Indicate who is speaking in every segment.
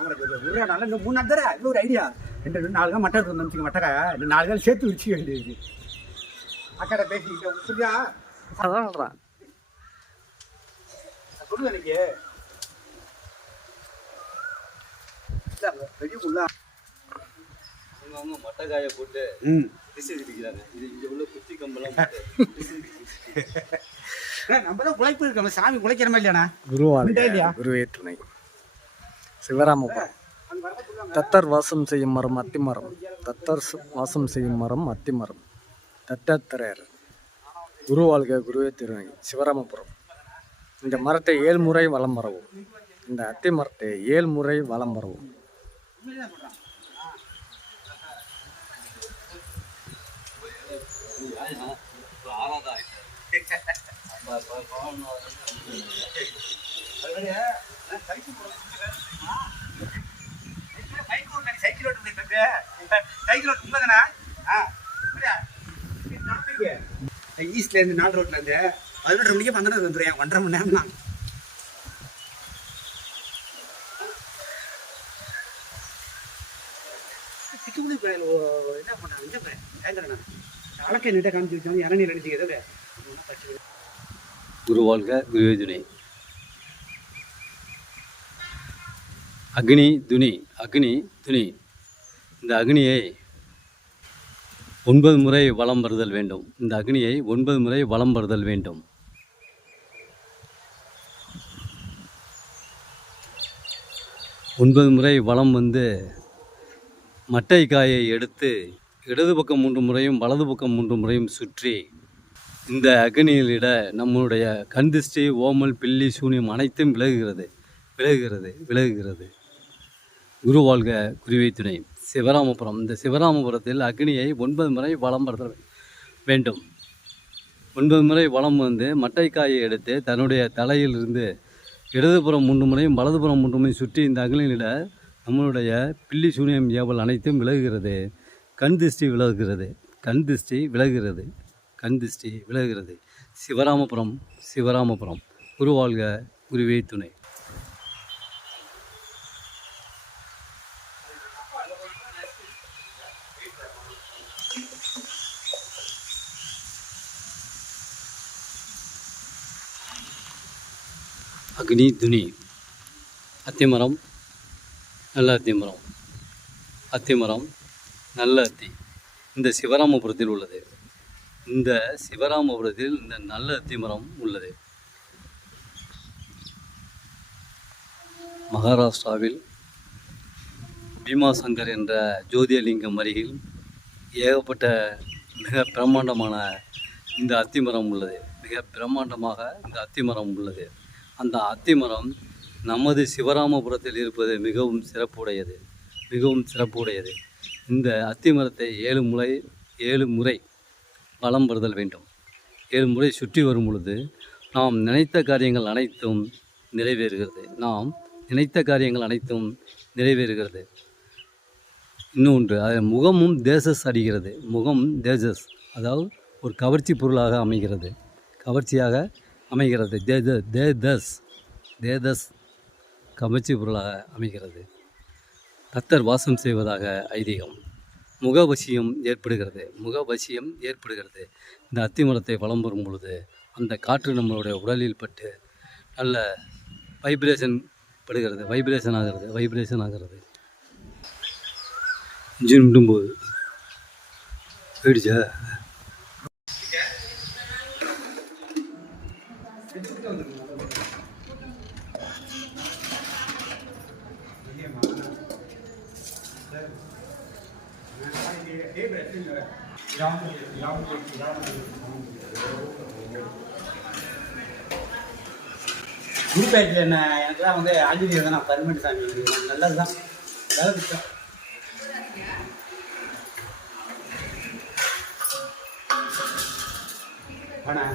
Speaker 1: இந்த மூணு தர இது ஒரு ஐடியா ரெண்டு ரெண்டு நாலு கால் மட்டை எடுத்து வந்துச்சு மட்டைக்காய இந்த நாலு கால் சேர்த்து வச்சு வேண்டியது அக்கடை பேசிக்கிட்டு புரியா
Speaker 2: அதான் சொல்கிறேன்
Speaker 1: சொல்லுங்க எனக்கு
Speaker 3: அவங்க மட்டைக்காயை போட்டு
Speaker 1: நம்ம தான் உழைப்பு இருக்கோம். சாமி உழைக்கிறமா இல்லையாண்ணா? உண்டா இல்லையா?
Speaker 2: குருவே துணை சிவராமபுரம் தத்தர் வாசம் செய்யும் மரம் அத்திமரம். தத்தர் வாசம் செய்யும் மரம் அத்திமரம். தத்தாத்திரையர் குரு வாழ்க குருவே திருவங்கி சிவராமபுரம். இந்த மரத்தை ஏழு முறை வலம் வரவும். இந்த அத்தி மரத்தை ஏழு முறை வலம் வரவும்.
Speaker 3: ஆறாவது
Speaker 1: ஈஸ்ட்ல இருந்து நாலு ரோட்ல இருந்து பதினொன்றரை மணிக்கு பன்னெண்டு வந்துடுறேன் ஒன்றரை மணி நேரம் தான் சிட்டுக்குடி பையன் ஓ- என்ன பண்ணாங்க இந்த பையன் பயங்கரண்ணா வழக்கை நீட்டை காமிச்சு வச்சோம் இறநீ நினைச்சுக்கிறது
Speaker 3: குரு வாழ்க குருவே துணை அக்னி துணி அக்னி துணி. இந்த அக்னியை ஒன்பது முறை வலம் வருதல் வேண்டும். இந்த அக்னியை ஒன்பது முறை வலம் வருதல் வேண்டும். ஒன்பது முறை வலம் வந்து மட்டை காயை எடுத்து இடது பக்கம் மூன்று முறையும் வலது பக்கம் மூன்று முறையும் சுற்றி இந்த அக்னியிலிட நம்முடைய கந்திஷ்டி ஓமல் பில்லி சூனியம் அனைத்தும் விலகுகிறது. விலகுகிறது விலகுகிறது. குரு வாழ்க குருவை துணை. சிவராமபுரம். இந்த சிவராமபுரத்தில் அக்னியை ஒன்பது முறை வளம் படுத்த வேண்டும். ஒன்பது முறை வலம் வந்து மட்டைக்காயை எடுத்து தன்னுடைய தலையிலிருந்து இடதுபுறம் மூன்று முறையும் வலதுபுறம் மூன்று முறையும் சுற்றி இந்த அக்னியிலிட நம்மளுடைய பில்லி சூனியம் ஏவல் அனைத்தும் விலகுகிறது. கண் திருஷ்டி விலகுகிறது. கண் திருஷ்டி விலகுகிறது. கண் திருஷ்டி விலகுகிறது. சிவராமபுரம் சிவராமபுரம். குருவாழ்க குருவே துணை. அக்னி துணி. அத்திமரம் நல்ல அத்திமரம் அத்திமரம் நல்ல அத்தி. இந்த சிவராமபுரத்தில் உள்ளது. இந்த சிவராமபுரத்தில் இந்த நல்ல அத்திமரம் உள்ளது. மகாராஷ்டிராவில் பீமாசங்கர் என்ற ஜோதியலிங்கம் அருகில் ஏகப்பட்ட மிக பிரம்மாண்டமான இந்த அத்திமரம் உள்ளது. மிக பிரம்மாண்டமாக இந்த அத்திமரம் உள்ளது. அந்த அத்திமரம் நமது சிவராமபுரத்தில் இருப்பது மிகவும் சிறப்புடையது மிகவும் சிறப்புடையது. இந்த அத்திமரத்தை ஏழு முறை ஏழு முறை வலம் வருதல் வேண்டும். ஏழு முறை சுற்றி வரும் பொழுது நாம் நினைத்த காரியங்கள் அனைத்தும் நிறைவேறுகிறது. நாம் நினைத்த காரியங்கள் அனைத்தும் நிறைவேறுகிறது. இன்னொன்று அது முகமும் தேசஸ் அடிகிறது. முகம் தேஜஸ் அதாவது ஒரு கவர்ச்சி பொருளாக அமைகிறது. கவர்ச்சியாக அமைகிறது. தேத தேதஸ் தேதஸ் கவர்ச்சி பொருளாக அமைகிறது. தத்தர் வாசம் செய்வதாக ஐதீகம். முகவசியம் ஏற்படுகிறது. முகவசியம் ஏற்படுகிறது. இந்த அத்திமரத்தை வளம் வரும் பொழுது அந்த காற்று நம்மளுடைய உடலில் பட்டு நல்ல வைப்ரேஷன் படுகிறது. வைப்ரேஷன் ஆகிறது. வைப்ரேஷன் ஆகிறது. இன்ஜின் விடும்போது போயிடுச்சா?
Speaker 1: குருப்பேட்டில் என்ன எனக்குலாம் வந்து ஆஞ்சநேயர் தான் நான் பர்மனெண்ட் சாமி நல்லது தான். வேலை பிடிச்சோம் ஆனால்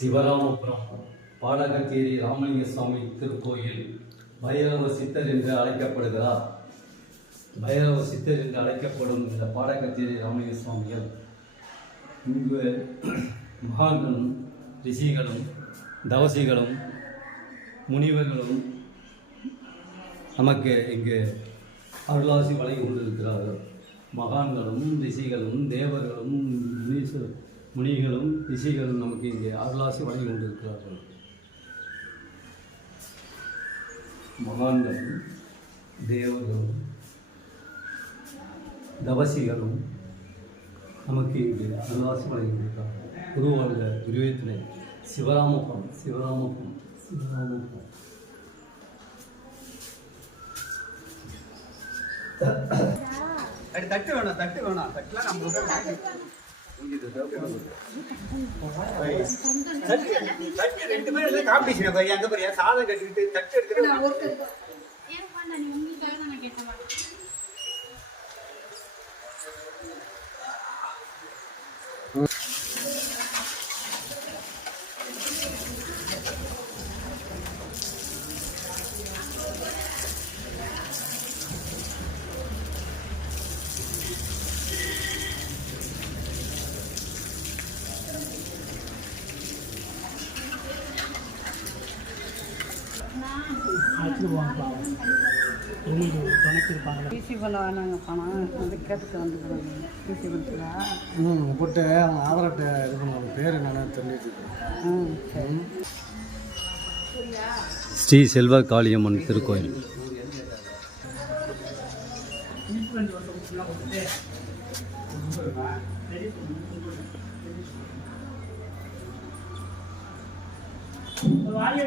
Speaker 3: சிவராமபுரம் பாடகச்சேரி ராமலிங்க சுவாமி திருக்கோயில் பைரவ சித்தர் என்று அழைக்கப்படுகிறார். பைரவ சித்தர் என்று அழைக்கப்படும் இந்த பாடகச்சேரி ராமலிங்க சுவாமிகள் இங்கு மகான்களும் ரிஷிகளும் தவசிகளும் முனிவர்களும் நமக்கு இங்கு அருளாசி வழங்கி கொண்டிருக்கிறார்கள். மகான்களும் ரிஷிகளும் தேவர்களும் முனீஸ்வரர் முனிகளும் ரிஷிகளும் நமக்கு இங்கே அருளாசி வழங்கி கொண்டிருக்கிறார்கள். மகான்களும் தேவர்களும் தவசிகளும் நமக்கு இங்கு அருளாசி வழங்கி கொண்டிருக்கிறார்கள். குருவாழ்க குருவே துணை சிவராமபுரம் சிவராமபுரம் சிவராமபுரம்.
Speaker 1: அடி தட்டு வேணாம் தட்டு வேணாம். தட்டுலாம் நம்ம தட்டு ரெண்டு பேரும் காம்படிஷன் பாரு அங்க பாரு சாதம் கட்டிட்டு தட்டு
Speaker 4: எடுத்துட்டு
Speaker 5: பிசி பண்ண வேணாங்க பணம் வந்து கேட்டுட்டு வந்துருக்காங்க பிசி பண்ணுறா
Speaker 2: ம் போட்டு அவங்க ஆதார் அட்டை இது பண்ணுவாங்க. பேர் என்னன்னு தெரிஞ்சுட்டு
Speaker 3: ஸ்ரீ செல்வ காளியம்மன் திருக்கோயில்.
Speaker 1: தலையை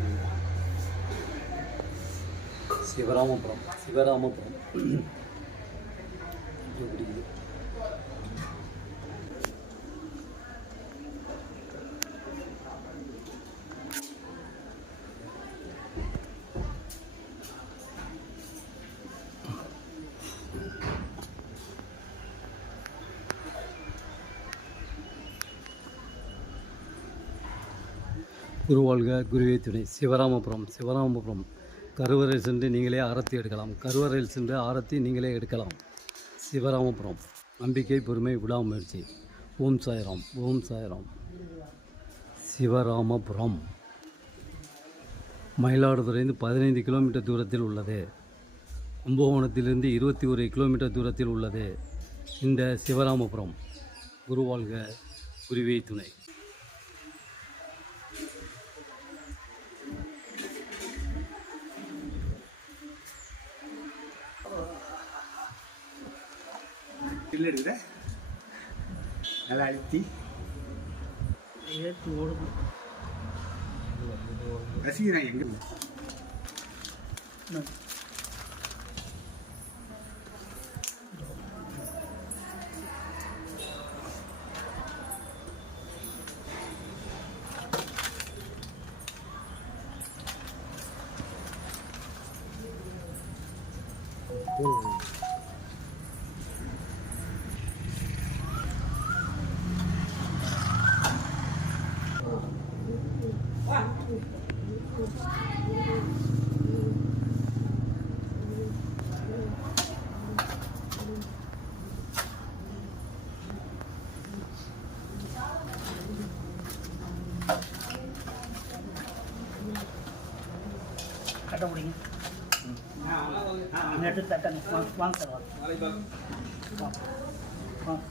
Speaker 3: சிவராமபுரம் சிவராமபுரம். குருவாழ்க குருவே துணை. சிவராமபுரம் சிவராமபுரம். கருவறையில் சென்று நீங்களே ஆரத்தி எடுக்கலாம். கருவறையில் சென்று ஆரத்தி நீங்களே எடுக்கலாம். சிவராமபுரம். நம்பிக்கை பொறுமை விடாமுயற்சி. ஓம் சாய்ராம். ஓம் சாய்ராம். சிவராமபுரம். மயிலாடுதுறையிலிருந்து பதினைந்து கிலோமீட்டர் தூரத்தில் உள்ளது. கும்பகோணத்திலிருந்து இருபத்தி ஒரு கிலோமீட்டர் தூரத்தில் உள்ளது. இந்த சிவராமபுரம் குருவாழ்க குருவியை துணை.
Speaker 1: இல்லை எடுக்கிற நல்லா அழுத்தி.
Speaker 5: ஏற்றி ஓடுது.
Speaker 1: ரசிக்கிறேன் எங்க?
Speaker 5: கட்ட முடியும்?
Speaker 1: ஆ,
Speaker 5: எடுத்து தட்டாங்க வாங்க சார் வாங்க.